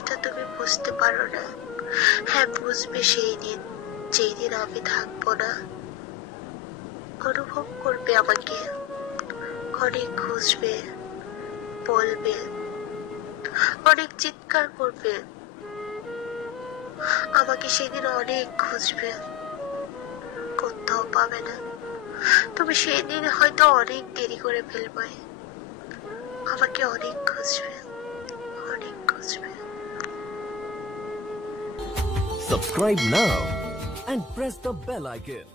সেটা তুমি বুঝতে পারো না। হ্যাঁ, বুঝবে সেই দিন, যেই দিন আমি থাকবো না। অনুভব করবে আমাকে, অনেক খুঁজবে, বলবে, অনেক চিৎকার করবে। আমাকে সেদিন অনেক খুঁজবে, কোথাও পাবে না। তুমি সেই দিন হয়তো অনেক দেরি করে ফেলবে, আমাকে অনেক খুঁজবে, অনেক খুঁজবে। Subscribe now and press the bell icon.